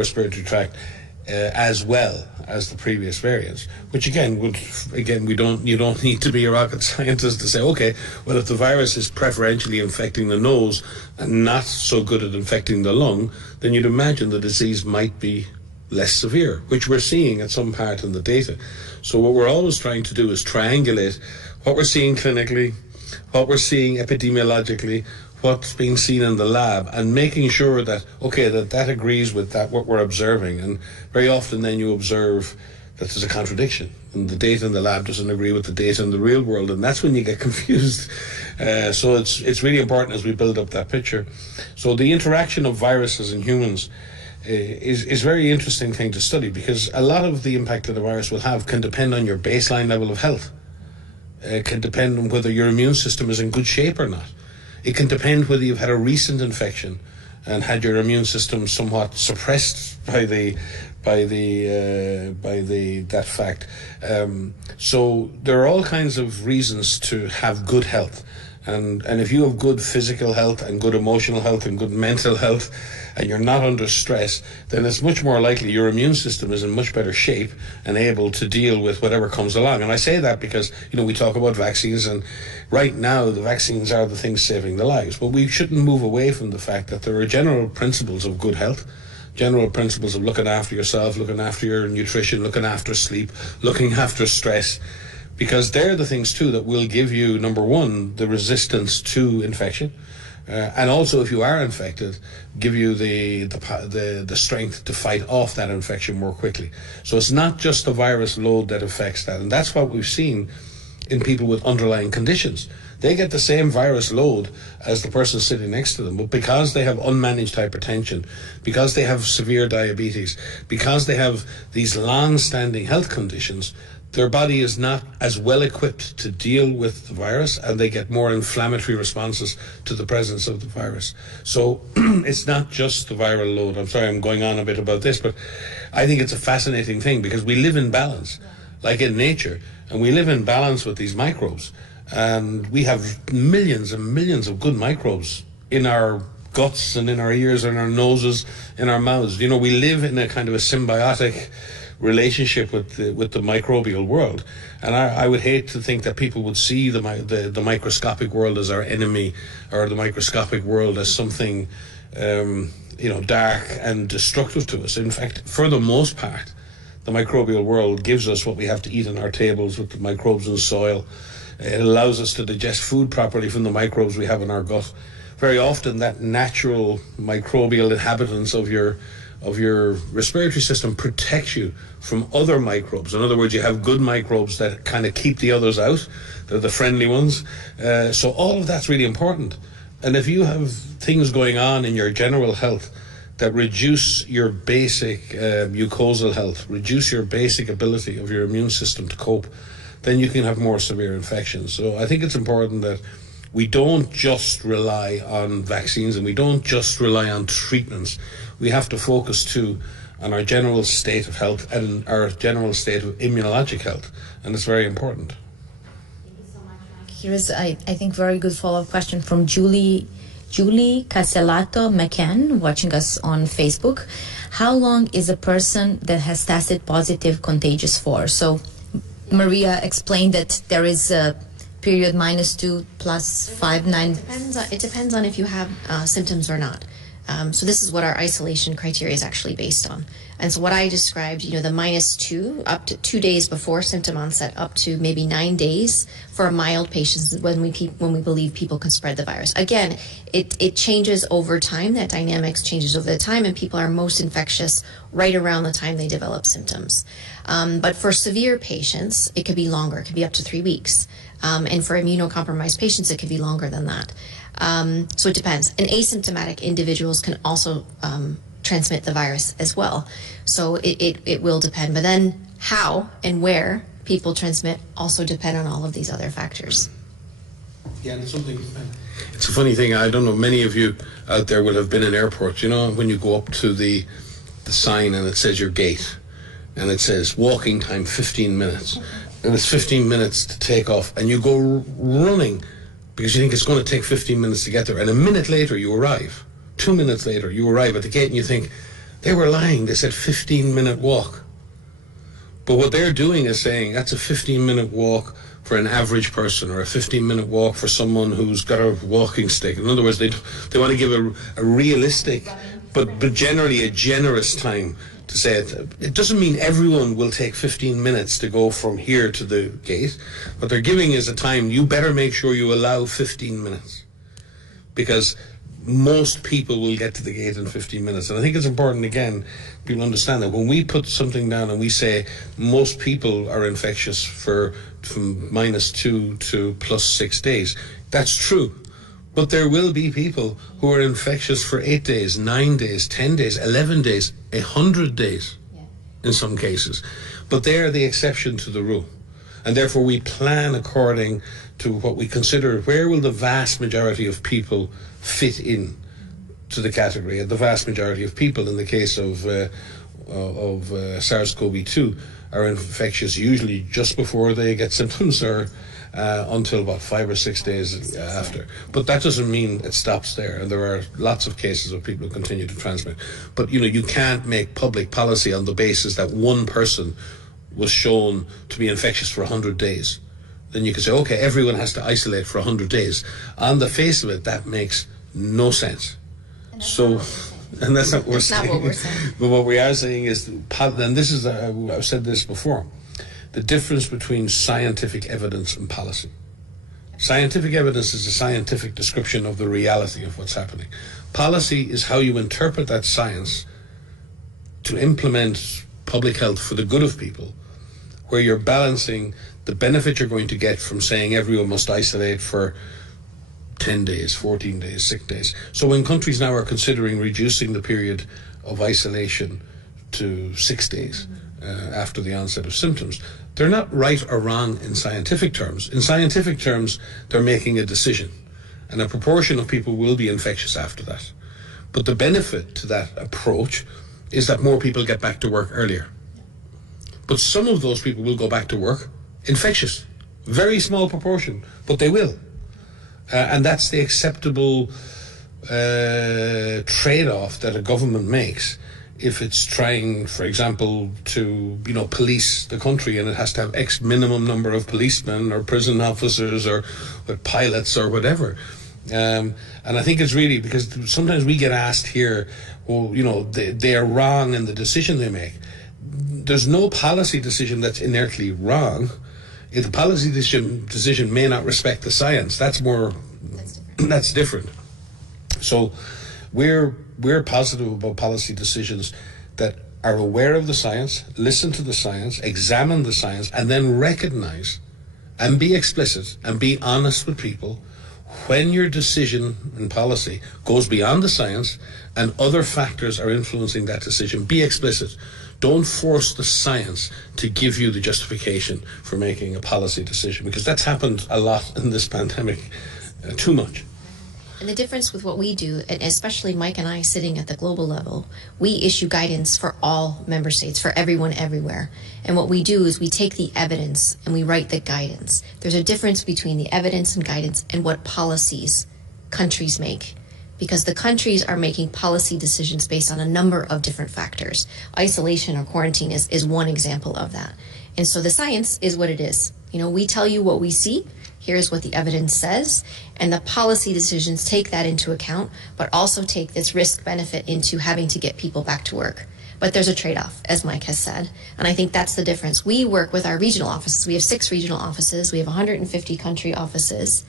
respiratory tract as well as the previous variants, which you don't need to be a rocket scientist to say, okay, well, if the virus is preferentially infecting the nose and not so good at infecting the lung, then you'd imagine the disease might be less severe, which we're seeing at some part in the data. So what we're always trying to do is triangulate what we're seeing clinically, what we're seeing epidemiologically, what's being seen in the lab, and making sure that, okay, that agrees with that, what we're observing. And very often then you observe that there's a contradiction, and the data in the lab doesn't agree with the data in the real world, and that's when you get confused. So it's really important as we build up that picture. So the interaction of viruses and humans is a very interesting thing to study, because a lot of the impact that the virus will have can depend on your baseline level of health. It can depend on whether your immune system is in good shape or not. It can depend whether you've had a recent infection and had your immune system somewhat suppressed by that fact. So there are all kinds of reasons to have good health. And if you have good physical health and good emotional health and good mental health, and you're not under stress, then it's much more likely your immune system is in much better shape and able to deal with whatever comes along. And I say that because, we talk about vaccines, and right now the vaccines are the things saving the lives. But we shouldn't move away from the fact that there are general principles of good health, general principles of looking after yourself, looking after your nutrition, looking after sleep, looking after stress, because they're the things too that will give you, number one, the resistance to infection, and also if you are infected, give you the strength to fight off that infection more quickly. So it's not just the virus load that affects that, and that's what we've seen in people with underlying conditions. They get the same virus load as the person sitting next to them, but because they have unmanaged hypertension, because they have severe diabetes, because they have these long-standing health conditions, their body is not as well equipped to deal with the virus, and they get more inflammatory responses to the presence of the virus. So it's not just the viral load. I'm sorry I'm going on a bit about this, but I think it's a fascinating thing, because we live in balance, like in nature, and we live in balance with these microbes. And we have millions and millions of good microbes in our guts and in our ears and our noses, in our mouths. We live in a kind of a symbiotic relationship with the microbial world, and I would hate to think that people would see the microscopic world as our enemy, or the microscopic world as something dark and destructive to us. In fact, for the most part, the microbial world gives us what we have to eat on our tables with the microbes in soil. It allows us to digest food properly from the microbes we have in our gut. Very often that natural microbial inhabitants of your respiratory system protects you from other microbes. In other words, you have good microbes that kind of keep the others out. They're the friendly ones. So all of that's really important. And if you have things going on in your general health that reduce your basic mucosal health, reduce your basic ability of your immune system to cope, then you can have more severe infections. So I think it's important that we don't just rely on vaccines, and we don't just rely on treatments. We have to focus too on our general state of health and our general state of immunologic health, and it's very important. Thank you so much, Mike. Here's, I think, very good follow-up question from Julie Caselato McCann, watching us on Facebook. How long is a person that has tested positive contagious for? So Maria explained that there is a period -2 plus 5, 9. It depends on if you have symptoms or not. So this is what our isolation criteria is actually based on. And so what I described, the -2 up to 2 days before symptom onset, up to maybe 9 days for mild patients when we believe people can spread the virus. Again, it changes over time. That dynamics changes over the time, and people are most infectious right around the time they develop symptoms. But for severe patients, it could be longer. It could be up to 3 weeks. And for immunocompromised patients, it could be longer than that. So it depends. And asymptomatic individuals can also transmit the virus as well. So it will depend. But then how and where people transmit also depend on all of these other factors. Yeah, and it's a funny thing. I don't know, many of you out there will have been in airports. When you go up to the sign and it says your gate, and it says walking time 15 minutes. And it's 15 minutes to take off, and you go running because you think it's going to take 15 minutes to get there, and a minute later you arrive. 2 minutes later you arrive at the gate, and you think, They were lying. They said 15-minute walk. But what they're doing is saying that's a 15-minute walk for an average person, or a 15-minute walk for someone who's got a walking stick. In other words, they want to give a realistic, but generally a generous time to say it. It doesn't mean everyone will take 15 minutes to go from here to the gate. What they're giving is a time. You better make sure you allow 15 minutes, because most people will get to the gate in 15 minutes. And I think it's important, again, people understand that when we put something down and we say most people are infectious from -2 to +6 days, that's true. But there will be people who are infectious for 8 days, 9 days, 10 days, 11 days, 100 days in some cases. But they are the exception to the rule. And therefore we plan according to what we consider, where will the vast majority of people fit in to the category. And the vast majority of people, in the case of SARS-CoV-2, are infectious usually just before they get symptoms, or until about 5 or 6 days after. But that doesn't mean it stops there, and there are lots of cases of people who continue to transmit. But you can't make public policy on the basis that one person was shown to be infectious for 100 days. Then you can say, okay, everyone has to isolate for 100 days. On the face of it, that makes no sense. And that's not what we're saying. But what we are saying is, and this is, I've said this before, the difference between scientific evidence and policy. Scientific evidence is a scientific description of the reality of what's happening. Policy is how you interpret that science to implement public health for the good of people, where you're balancing the benefit you're going to get from saying everyone must isolate for 10 days, 14 days, 6 days. So when countries now are considering reducing the period of isolation to 6 days after the onset of symptoms, they're not right or wrong in scientific terms. In scientific terms, they're making a decision, and a proportion of people will be infectious after that. But the benefit to that approach is that more people get back to work earlier. But some of those people will go back to work infectious. Very small proportion, but they will. And that's the acceptable trade-off that a government makes if it's trying, for example, to police the country, and it has to have X minimum number of policemen or prison officers or pilots or whatever. And I think it's really, because sometimes we get asked here, well, they are wrong in the decision they make. There's no policy decision that's inertly wrong. If the policy decision may not respect the science, that's different. So we're positive about policy decisions that are aware of the science, listen to the science, examine the science, and then recognize and be explicit and be honest with people when your decision in policy goes beyond the science and other factors are influencing that decision. Be explicit. Don't force the science to give you the justification for making a policy decision, because that's happened a lot in this pandemic, too much. And the difference with what we do, and especially Mike and I sitting at the global level, we issue guidance for all member states, for everyone everywhere. And what we do is we take the evidence and we write the guidance. There's a difference between the evidence and guidance and what policies countries make, because the countries are making policy decisions based on a number of different factors. Isolation or quarantine is one example of that. And so the science is what it is. We tell you what we see. Here's what the evidence says, and the policy decisions take that into account, but also take this risk-benefit into having to get people back to work. But there's a trade-off, as Mike has said, and I think that's the difference. We work with our regional offices. We have 6 regional offices. We have 150 country offices.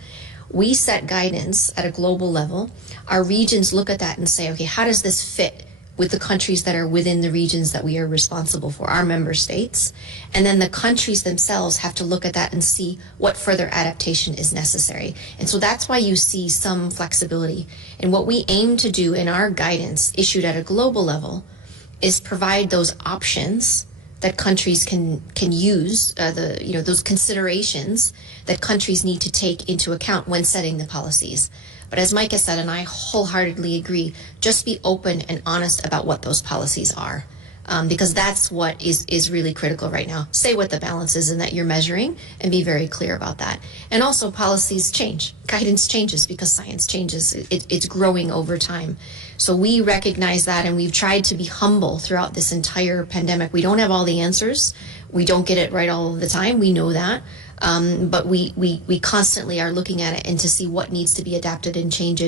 We set guidance at a global level. Our regions look at that and say, okay, how does this fit with the countries that are within the regions that we are responsible for, our member states? And then the countries themselves have to look at that and see what further adaptation is necessary. And so that's why you see some flexibility. And what we aim to do in our guidance issued at a global level is provide those options that countries can use, those considerations that countries need to take into account when setting the policies. But as Mike has said, and I wholeheartedly agree, just be open and honest about what those policies are, because that's what is really critical right now. Say what the balance is and that you're measuring, and be very clear about that. And also, policies change. Guidance changes because science changes. It's growing over time. So we recognize that, and we've tried to be humble throughout this entire pandemic. We don't have all the answers. We don't get it right all the time. We know that. But we constantly are looking at it and to see what needs to be adapted and change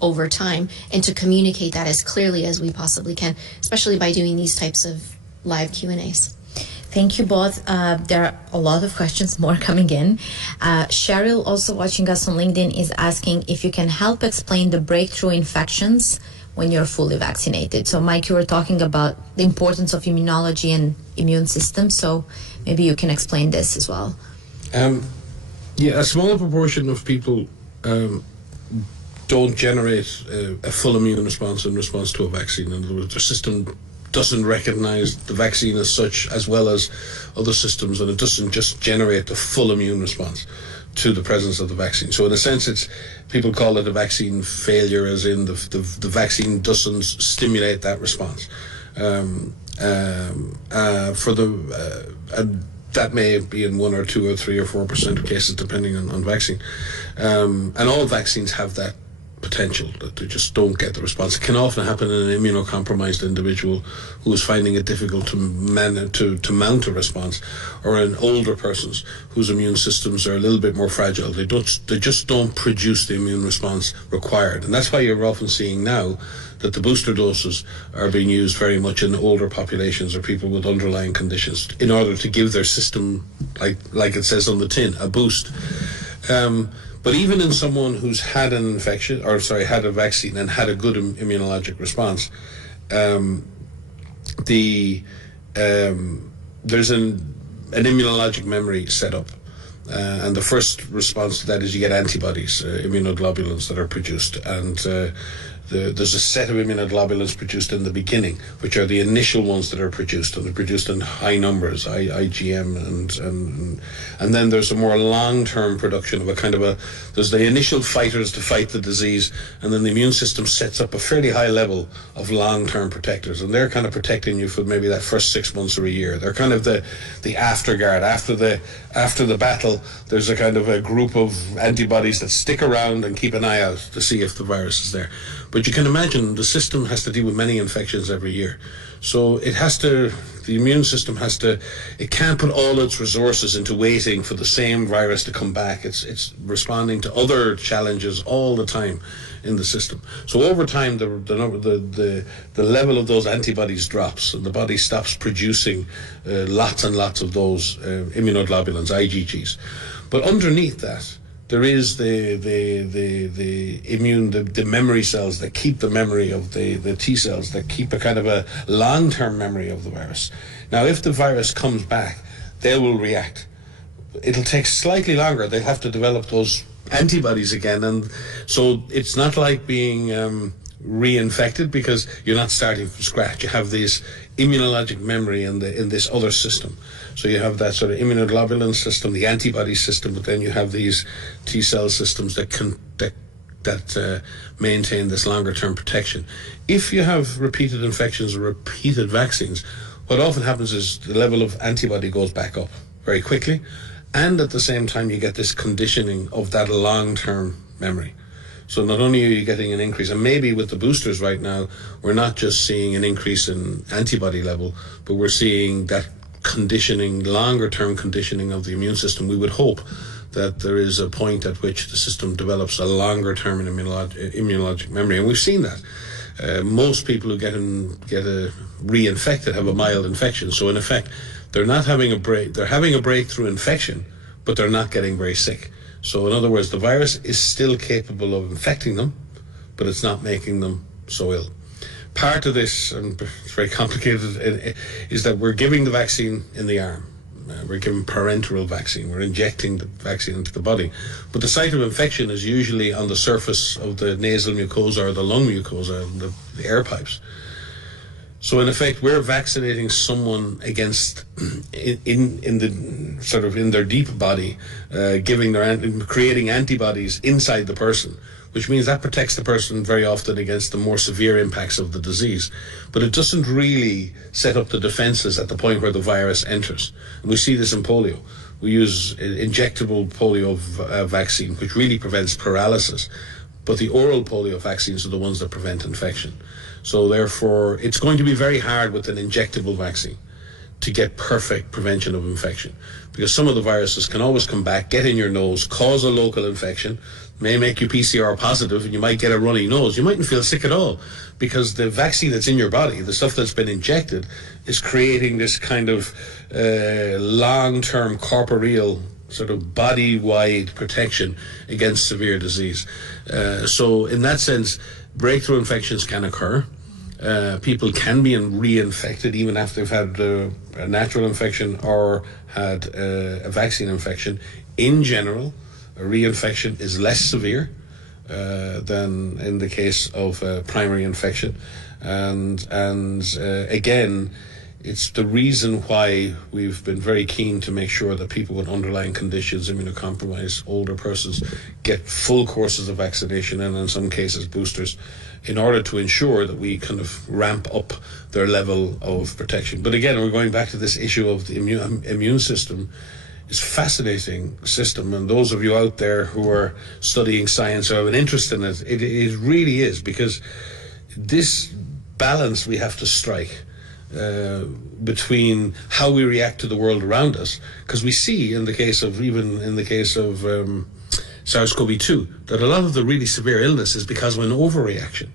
over time, and to communicate that as clearly as we possibly can, especially by doing these types of live Q&As. Thank you both. There are a lot of questions more coming in. Cheryl, also watching us on LinkedIn, is asking if you can help explain the breakthrough infections when you're fully vaccinated. So Mike, you were talking about the importance of immunology and immune system, so maybe you can explain this as well. A small proportion of people don't generate a full immune response in response to a vaccine. In other words, their system doesn't recognize the vaccine as such, as well as other systems, and it doesn't just generate a full immune response to the presence of the vaccine. So in a sense, people call it a vaccine failure, as in the vaccine doesn't stimulate that response. And that may be in 1 or 2 or 3 or 4% of cases, depending on vaccine. And all vaccines have that potential, that they just don't get the response. It can often happen in an immunocompromised individual who is finding it difficult to mount a response, or in older persons whose immune systems are a little bit more fragile. They just don't produce the immune response required, and that's why you're often seeing now that the booster doses are being used very much in older populations or people with underlying conditions, in order to give their system, like it says on the tin, a boost. But even in someone who's had an infection, had a vaccine and had a good immunologic response, there's an immunologic memory set up. And the first response to that is you get antibodies, immunoglobulins that are produced. And there's a set of immunoglobulins produced in the beginning, which are the initial ones that are produced, and they're produced in high numbers, IgM, and then there's a more long-term production of there's the initial fighters to fight the disease, and then the immune system sets up a fairly high level of long-term protectors, and they're kind of protecting you for maybe that first 6 months or a year. They're kind of the afterguard. After the battle, there's a kind of a group of antibodies that stick around and keep an eye out to see if the virus is there. But you can imagine the system has to deal with many infections every year. So the immune system it can't put all its resources into waiting for the same virus to come back. It's responding to other challenges all the time in the system. So over time, the level of those antibodies drops, and the body stops producing lots and lots of those immunoglobulins, IgGs. But underneath that, there is the memory cells that keep the memory of the T cells, that keep a kind of a long-term memory of the virus. Now, if the virus comes back, they will react. It'll take slightly longer. They'll have to develop those antibodies again, and so it's not like being reinfected, because you're not starting from scratch. You have this immunologic memory in this other system. So you have that sort of immunoglobulin system, the antibody system, but then you have these T cell systems that maintain this longer term protection. If you have repeated infections or repeated vaccines, what often happens is the level of antibody goes back up very quickly, and at the same time you get this conditioning of that long term memory. So not only are you getting an increase, and maybe with the boosters right now, we're not just seeing an increase in antibody level, but we're seeing that conditioning, longer term conditioning of the immune system. We would hope that there is a point at which the system develops a longer term immunologic memory, and we've seen that. Most people who get reinfected have a mild infection, so in effect they're not having they're having a breakthrough infection, but they're not getting very sick. So in other words, the virus is still capable of infecting them, but it's not making them so ill. Part of this, and it's very complicated, is that we're giving the vaccine in the arm. We're giving parenteral vaccine. We're injecting the vaccine into the body. But the site of infection is usually on the surface of the nasal mucosa or the lung mucosa, the air pipes. So in effect, we're vaccinating someone against, in their deep body, creating antibodies inside the person, which means that protects the person very often against the more severe impacts of the disease. But it doesn't really set up the defenses at the point where the virus enters. And we see this in polio. We use injectable polio vaccine, which really prevents paralysis. but the oral polio vaccines are the ones that prevent infection. So therefore, it's going to be very hard with an injectable vaccine to get perfect prevention of infection, because some of the viruses can always come back, get in your nose, cause a local infection, may make you PCR positive, and you might get a runny nose. You mightn't feel sick at all, because the vaccine that's in your body, the stuff that's been injected, is creating this kind of long-term corporeal sort of body-wide protection against severe disease. So in that sense, breakthrough infections can occur. People can be reinfected even after they've had a natural infection or had a vaccine infection. In general, a reinfection is less severe than in the case of primary infection. And again, it's the reason why we've been very keen to make sure that people with underlying conditions, immunocompromised, older persons, get full courses of vaccination and in some cases boosters, in order to ensure that we kind of ramp up their level of protection. But again, we're going back to this issue of the immune system. It's a fascinating system, and those of you out there who are studying science or have an interest in it, it really is, because this balance we have to strike between how we react to the world around us, because we see in the case of SARS-CoV-2 that a lot of the really severe illness is because of an overreaction.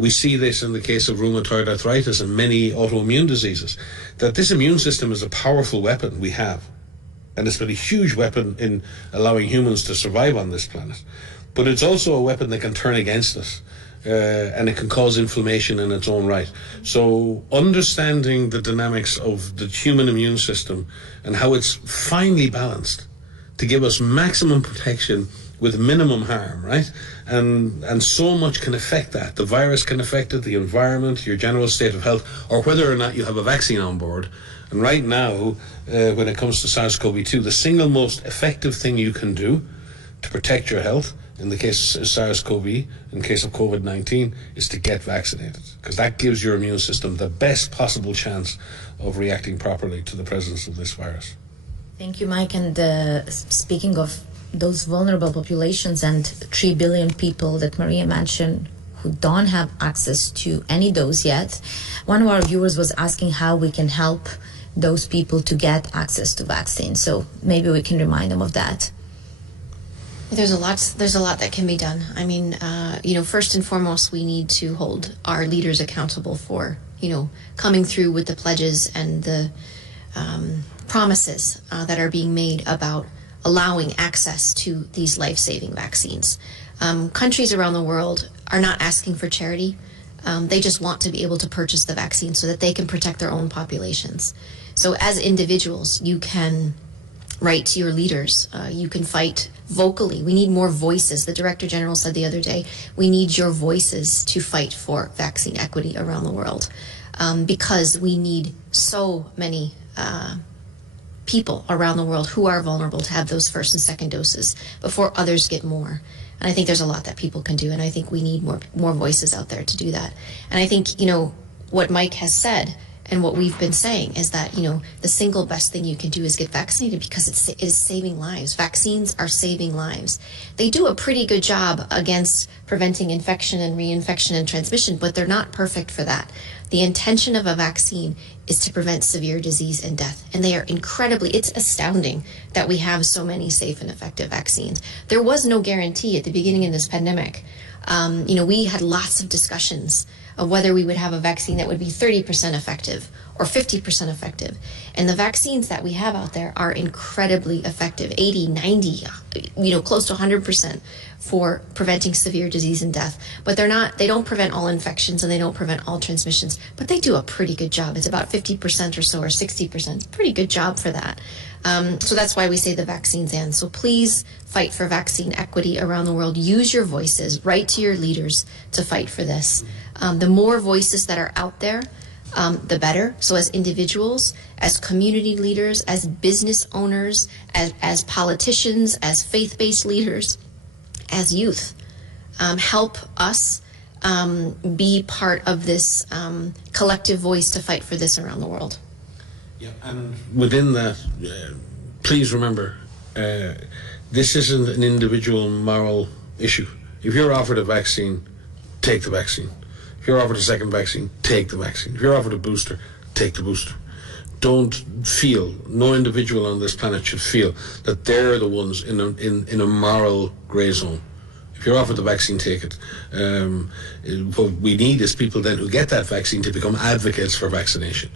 We see this in the case of rheumatoid arthritis and many autoimmune diseases, that this immune system is a powerful weapon we have, and it's been a huge weapon in allowing humans to survive on this planet, but it's also a weapon that can turn against us. And it can cause inflammation in its own right. So understanding the dynamics of the human immune system and how it's finely balanced to give us maximum protection with minimum harm, right? And so much can affect that. The virus can affect it, the environment, your general state of health, or whether or not you have a vaccine on board. And right now, when it comes to SARS-CoV-2, the single most effective thing you can do to protect your health, in the case of SARS-CoV, in the case of COVID-19, is to get vaccinated, because that gives your immune system the best possible chance of reacting properly to the presence of this virus. Thank you, Mike. And speaking of those vulnerable populations and 3 billion people that Maria mentioned who don't have access to any dose yet, one of our viewers was asking how we can help those people to get access to vaccines. So maybe we can remind them of that. There's a lot that can be done. I mean, first and foremost, we need to hold our leaders accountable for, coming through with the pledges and the promises that are being made about allowing access to these life-saving vaccines. Countries around the world are not asking for charity. They just want to be able to purchase the vaccine so that they can protect their own populations. So as individuals, you can write to your leaders. You can fight vocally. We need more voices. The Director General said the other day, we need your voices to fight for vaccine equity around the world, because we need so many people around the world who are vulnerable to have those first and second doses before others get more. And I think there's a lot that people can do, and I think we need more voices out there to do that. And I think, what Mike has said and what we've been saying is that, the single best thing you can do is get vaccinated, because it is saving lives. Vaccines are saving lives. They do a pretty good job against preventing infection and reinfection and transmission, but they're not perfect for that. The intention of a vaccine is to prevent severe disease and death. And they are it's astounding that we have so many safe and effective vaccines. There was no guarantee at the beginning of this pandemic. We had lots of discussions of whether we would have a vaccine that would be 30% effective or 50% effective. And the vaccines that we have out there are incredibly effective, 80, 90, close to 100% for preventing severe disease and death. But they don't prevent all infections and they don't prevent all transmissions, but they do a pretty good job. It's about 50% or so, or 60%. It's a pretty good job for that. So that's why we say the vaccine's in. So please fight for vaccine equity around the world. Use your voices, write to your leaders to fight for this. The more voices that are out there, the better. So as individuals, as community leaders, as business owners, as politicians, as faith-based leaders, as youth, help us be part of this collective voice to fight for this around the world. Yeah, and within that, please remember, this isn't an individual moral issue. If you're offered a vaccine, take the vaccine. If you're offered a second vaccine, take the vaccine. If you're offered a booster, take the booster. Don't feel, no individual on this planet should feel that they're the ones in a moral grey zone. If you're offered the vaccine, take it. What we need is people then who get that vaccine to become advocates for vaccination.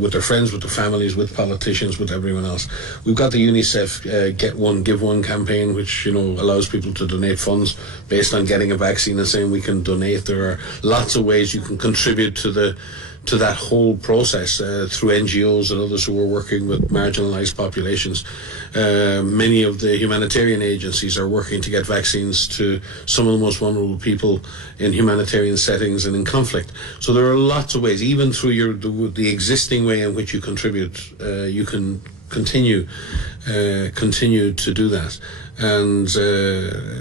With their friends, with their families, with politicians, with everyone else. We've got the UNICEF Get One, Give One campaign, which allows people to donate funds based on getting a vaccine and saying we can donate. There are lots of ways you can contribute to that whole process through NGOs and others who are working with marginalised populations. Many of the humanitarian agencies are working to get vaccines to some of the most vulnerable people in humanitarian settings and in conflict. So there are lots of ways, even through the existing way in which you contribute, you can continue to do that. And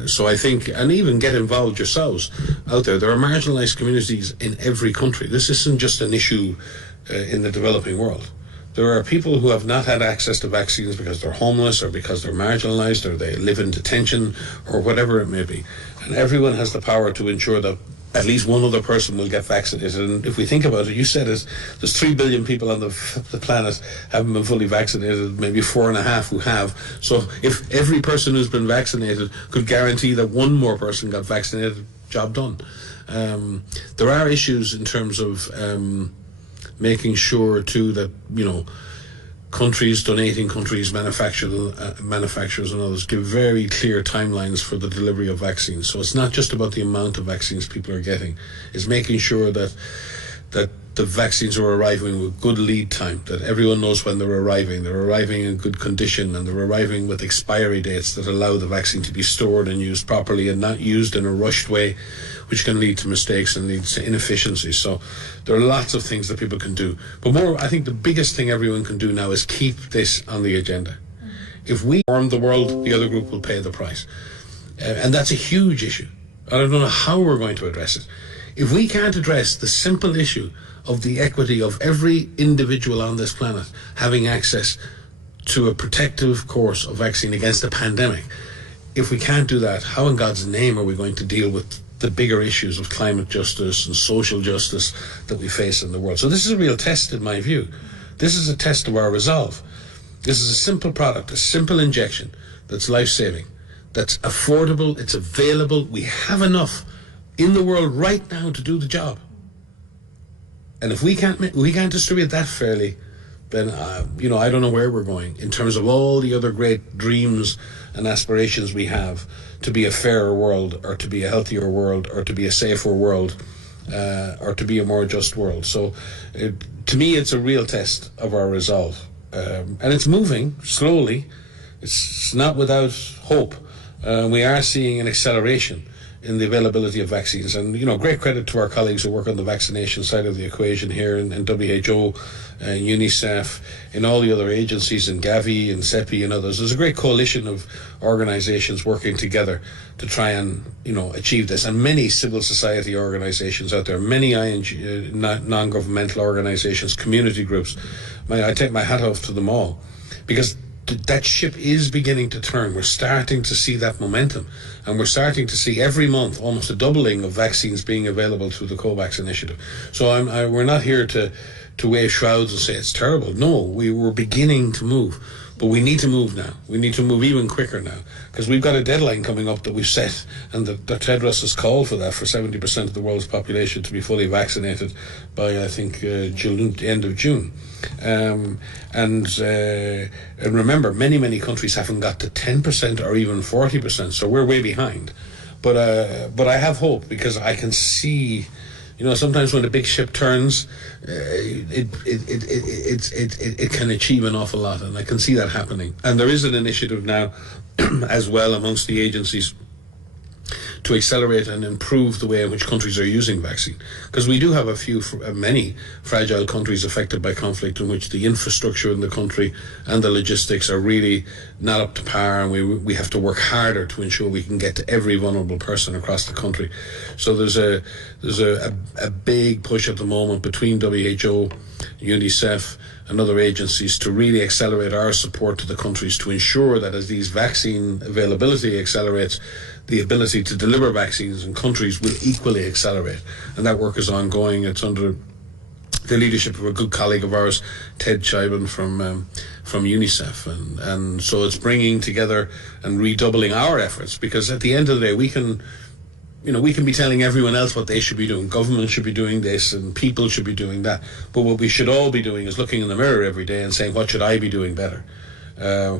so I think, and even get involved yourselves out there. There are marginalised communities in every country. This isn't just an issue in the developing world. There are people who have not had access to vaccines because they're homeless or because they're marginalised or they live in detention or whatever it may be. And everyone has the power to ensure that at least one other person will get vaccinated. And if we think about it, you said it, there's 3 billion people on the planet haven't been fully vaccinated, maybe 4.5 who have. So if every person who's been vaccinated could guarantee that one more person got vaccinated, job done. There are issues in terms of making sure too that countries, donating countries, manufacturers and others give very clear timelines for the delivery of vaccines. So it's not just about the amount of vaccines people are getting. It's making sure that the vaccines are arriving with good lead time, that everyone knows when they're arriving in good condition, and they're arriving with expiry dates that allow the vaccine to be stored and used properly and not used in a rushed way, which can lead to mistakes and lead to inefficiencies. So there are lots of things that people can do. But I think the biggest thing everyone can do now is keep this on the agenda. If we harm the world, the other group will pay the price. And that's a huge issue. I don't know how we're going to address it. If we can't address the simple issue of the equity of every individual on this planet having access to a protective course of vaccine against a pandemic, if we can't do that, how in God's name are we going to deal with the bigger issues of climate justice and social justice that we face in the world? So this is a real test, in my view. This is a test of our resolve. This is a simple product, a simple injection that's life-saving, that's affordable, it's available. We have enough in the world right now to do the job. And if we can't distribute that fairly, then I don't know where we're going in terms of all the other great dreams and aspirations we have to be a fairer world, or to be a healthier world, or to be a safer world, or to be a more just world. So to me, it's a real test of our resolve. And it's moving slowly. It's not without hope. We are seeing an acceleration in the availability of vaccines. And, great credit to our colleagues who work on the vaccination side of the equation here in WHO, UNICEF, in all the other agencies, in Gavi and CEPI and others. There's a great coalition of organizations working together to try and, achieve this. And many civil society organizations out there, many non-governmental organizations, community groups. I take my hat off to them all, because that ship is beginning to turn. We're starting to see that momentum, and we're starting to see every month almost a doubling of vaccines being available through the COVAX initiative. So we're not here to wave shrouds and say it's terrible. No, we're beginning to move, but we need to move now. We need to move even quicker now, because we've got a deadline coming up that we've set, and the Tedros has called for that, for 70% of the world's population to be fully vaccinated by, I think, June, the end of June. And remember, many countries haven't got to 10% or even 40%, so we're way behind. But I have hope, because I can see, sometimes when the big ship turns, it can achieve an awful lot, and I can see that happening. And there is an initiative now as well amongst the agencies to accelerate and improve the way in which countries are using vaccine, because we do have many fragile countries affected by conflict, in which the infrastructure in the country and the logistics are really not up to par, and we have to work harder to ensure we can get to every vulnerable person across the country. So there's a big push at the moment between WHO, UNICEF, and other agencies to really accelerate our support to the countries to ensure that as these vaccine availability accelerates, the ability to deliver vaccines in countries will equally accelerate. And that work is ongoing. It's under the leadership of a good colleague of ours, Ted Chibin from UNICEF, and so it's bringing together and redoubling our efforts, because at the end of the day we can be telling everyone else what they should be doing. Government should be doing this and people should be doing that, but what we should all be doing is looking in the mirror every day and saying, what should I be doing better?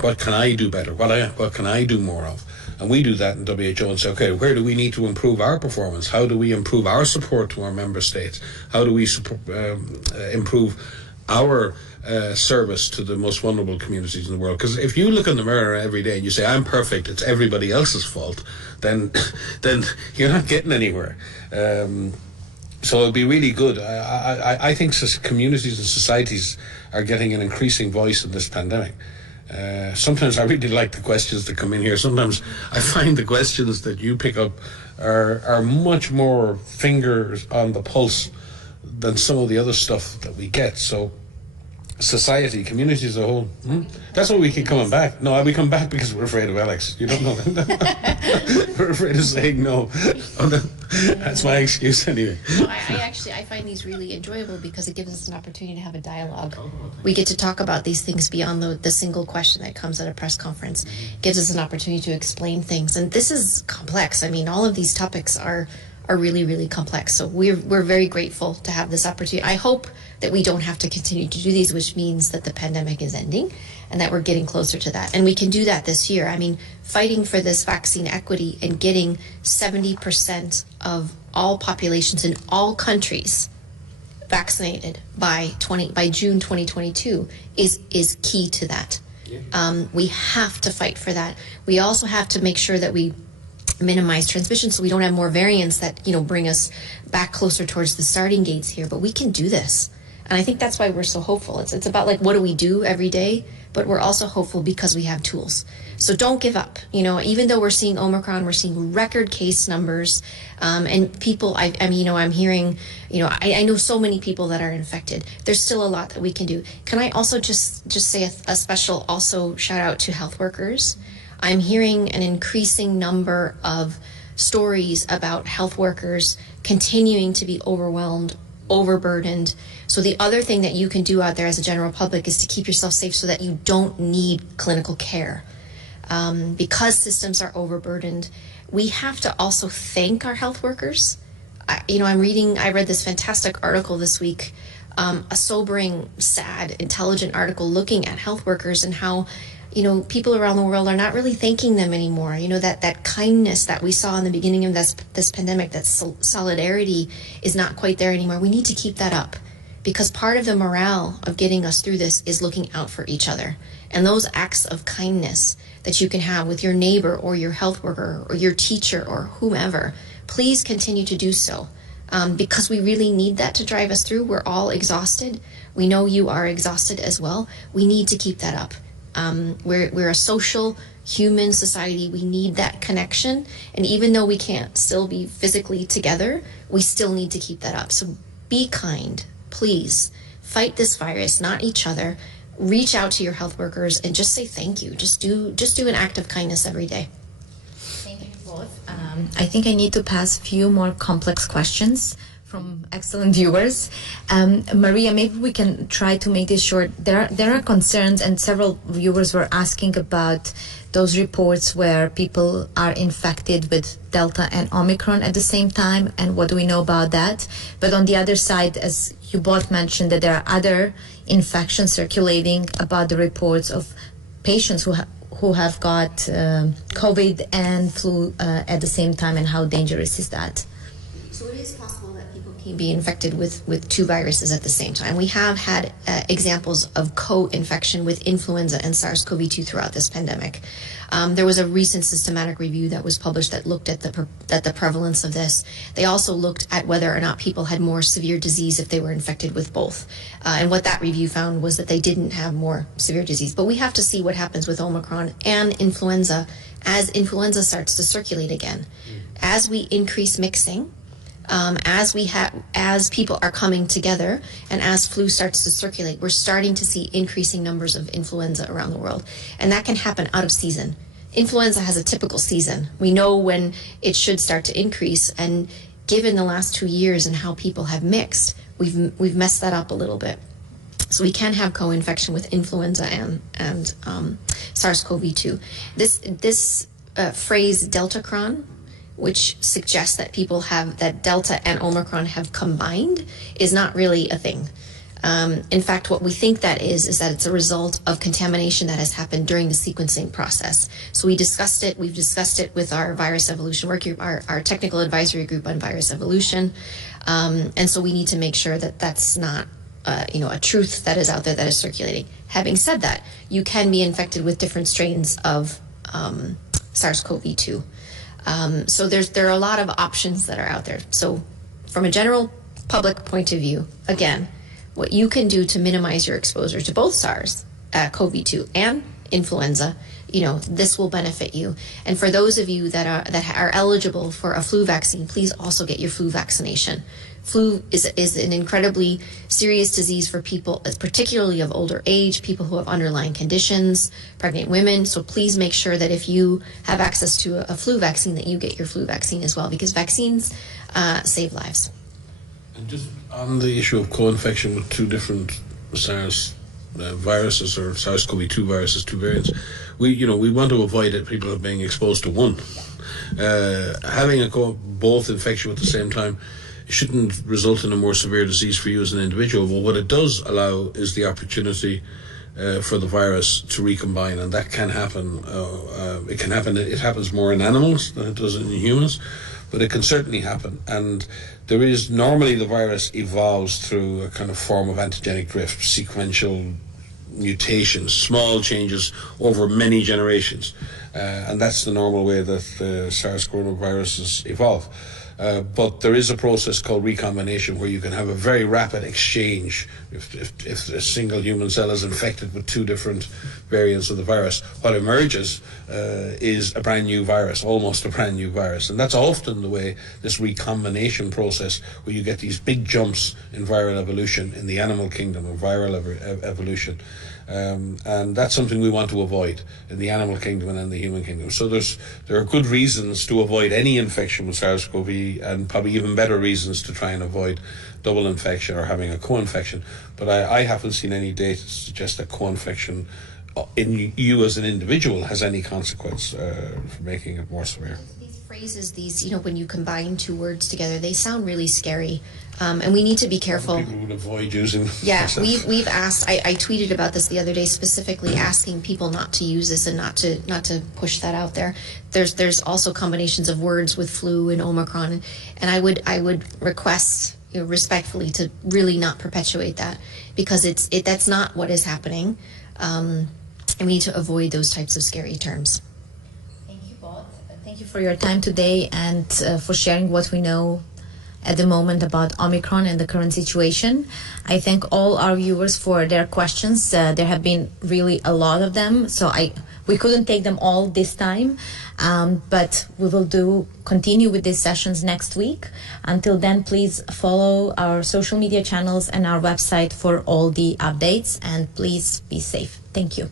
What can I do better? What can I do more of? And we do that in WHO and say, okay, where do we need to improve our performance? How do we improve our support to our member states? How do we improve our service to the most vulnerable communities in the world? Because if you look in the mirror every day and you say, I'm perfect, it's everybody else's fault, then you're not getting anywhere. So it'll be really good. I think communities and societies are getting an increasing voice in this pandemic. Sometimes I really like the questions that come in here. Sometimes I find the questions that you pick up are much more fingers on the pulse than some of the other stuff that we get. So society, communities as a whole, that's why we keep coming back. No, we come back because we're afraid of Alex. You don't know that. We're afraid of saying no. That's my excuse anyway. No, I find these really enjoyable because it gives us an opportunity to have a dialogue. We get to talk about these things beyond the single question that comes at a press conference. It gives us an opportunity to explain things. And this is complex. I mean, all of these topics are really, really complex. So we're very grateful to have this opportunity. I hope that we don't have to continue to do these, which means that the pandemic is ending and that we're getting closer to that. And we can do that this year. I mean, fighting for this vaccine equity and getting 70% of all populations in all countries vaccinated by June 2022 is key to that. Yeah. We have to fight for that. We also have to make sure that we minimize transmission so we don't have more variants that bring us back closer towards the starting gates here. But we can do this, and I think that's why we're so hopeful. It's about what do we do every day, but we're also hopeful because we have tools. So don't give up. Even though we're seeing Omicron, we're seeing record case numbers, and people. I'm hearing. I know so many people that are infected. There's still a lot that we can do. Can I also just say a special also shout out to health workers? I'm hearing an increasing number of stories about health workers continuing to be overwhelmed, overburdened. So the other thing that you can do out there as a general public is to keep yourself safe so that you don't need clinical care. Because systems are overburdened, we have to also thank our health workers. I read this fantastic article this week, a sobering, sad, intelligent article looking at health workers and how people around the world are not really thanking them anymore. That kindness that we saw in the beginning of this pandemic, that solidarity is not quite there anymore. We need to keep that up because part of the morale of getting us through this is looking out for each other. And those acts of kindness that you can have with your neighbor or your health worker or your teacher or whomever, please continue to do so. Because we really need that to drive us through. We're all exhausted. We know you are exhausted as well. We need to keep that up. We're a social human society. We need that connection, and even though we can't still be physically together, we still need to keep that up. So be kind, please. Fight this virus, not each other. Reach out to your health workers and just say thank you. Just do an act of kindness every day. Thank you both. I think I need to pass a few more complex questions from excellent viewers. Maria, maybe we can try to make this short. There are concerns, and several viewers were asking about those reports where people are infected with Delta and Omicron at the same time, and what do we know about that? But on the other side, as you both mentioned, that there are other infections circulating about the reports of patients who have got COVID and flu at the same time, and how dangerous is that? So it is possible that people can be infected with two viruses at the same time. We have had examples of co-infection with influenza and SARS-CoV-2 throughout this pandemic. There was a recent systematic review that was published that looked at the prevalence of this. They also looked at whether or not people had more severe disease if they were infected with both. And what that review found was that they didn't have more severe disease. But we have to see what happens with Omicron and influenza as influenza starts to circulate again. As we increase mixing, as people are coming together and as flu starts to circulate, we're starting to see increasing numbers of influenza around the world, and that can happen out of season. Influenza has a typical season. We know when it should start to increase, and given the last 2 years and how people have mixed, we've messed that up a little bit. So we can have co-infection with influenza and SARS-CoV-2. This phrase Deltacron, which suggests that that Delta and Omicron have combined, is not really a thing. In fact, what we think that is that it's a result of contamination that has happened during the sequencing process. So we've discussed it with our virus evolution work group, our technical advisory group on virus evolution. And so we need to make sure that that's not a truth that is out there that is circulating. Having said that, you can be infected with different strains of SARS-CoV-2. So there are a lot of options that are out there. So from a general public point of view, again, what you can do to minimize your exposure to both SARS-CoV-2 and influenza, this will benefit you. And for those of you that are eligible for a flu vaccine, please also get your flu vaccination. Flu is an incredibly serious disease for people, particularly of older age, people who have underlying conditions, pregnant women. So please make sure that if you have access to a flu vaccine, that you get your flu vaccine as well, because vaccines save lives. And just on the issue of co-infection with two different SARS viruses, or SARS-CoV-2 viruses, two variants, we want to avoid it, people being exposed to one. Having both infection at the same time shouldn't result in a more severe disease for you as an individual, but what it does allow is the opportunity for the virus to recombine, and that can happen. It happens more in animals than it does in humans, but it can certainly happen. And normally the virus evolves through a kind of form of antigenic drift, sequential mutations, small changes over many generations, and that's the normal way that SARS coronaviruses evolve. But there is a process called recombination where you can have a very rapid exchange if a single human cell is infected with two different variants of the virus. What emerges is a brand new virus, almost a brand new virus. And that's often the way, this recombination process, where you get these big jumps in viral evolution in the animal kingdom, of viral evolution. And that's something we want to avoid in the animal kingdom and in the human kingdom. So there are good reasons to avoid any infection with SARS-CoV, and probably even better reasons to try and avoid double infection or having a co-infection. But I haven't seen any data to suggest that co-infection in you as an individual has any consequence for making it more severe. These phrases, when you combine two words together, they sound really scary. And we need to be careful. People would avoid using. Yeah, we've asked. I tweeted about this the other day, specifically asking people not to use this and not to push that out there. There's also combinations of words with flu and Omicron, and I would request respectfully to really not perpetuate that, because that's not what is happening, and we need to avoid those types of scary terms. Thank you both. Thank you for your time today and for sharing what we know at the moment about Omicron and the current situation. I thank all our viewers for their questions. There have been really a lot of them, so we couldn't take them all this time, but we will continue with these sessions next week. Until then, please follow our social media channels and our website for all the updates, and please be safe. Thank you.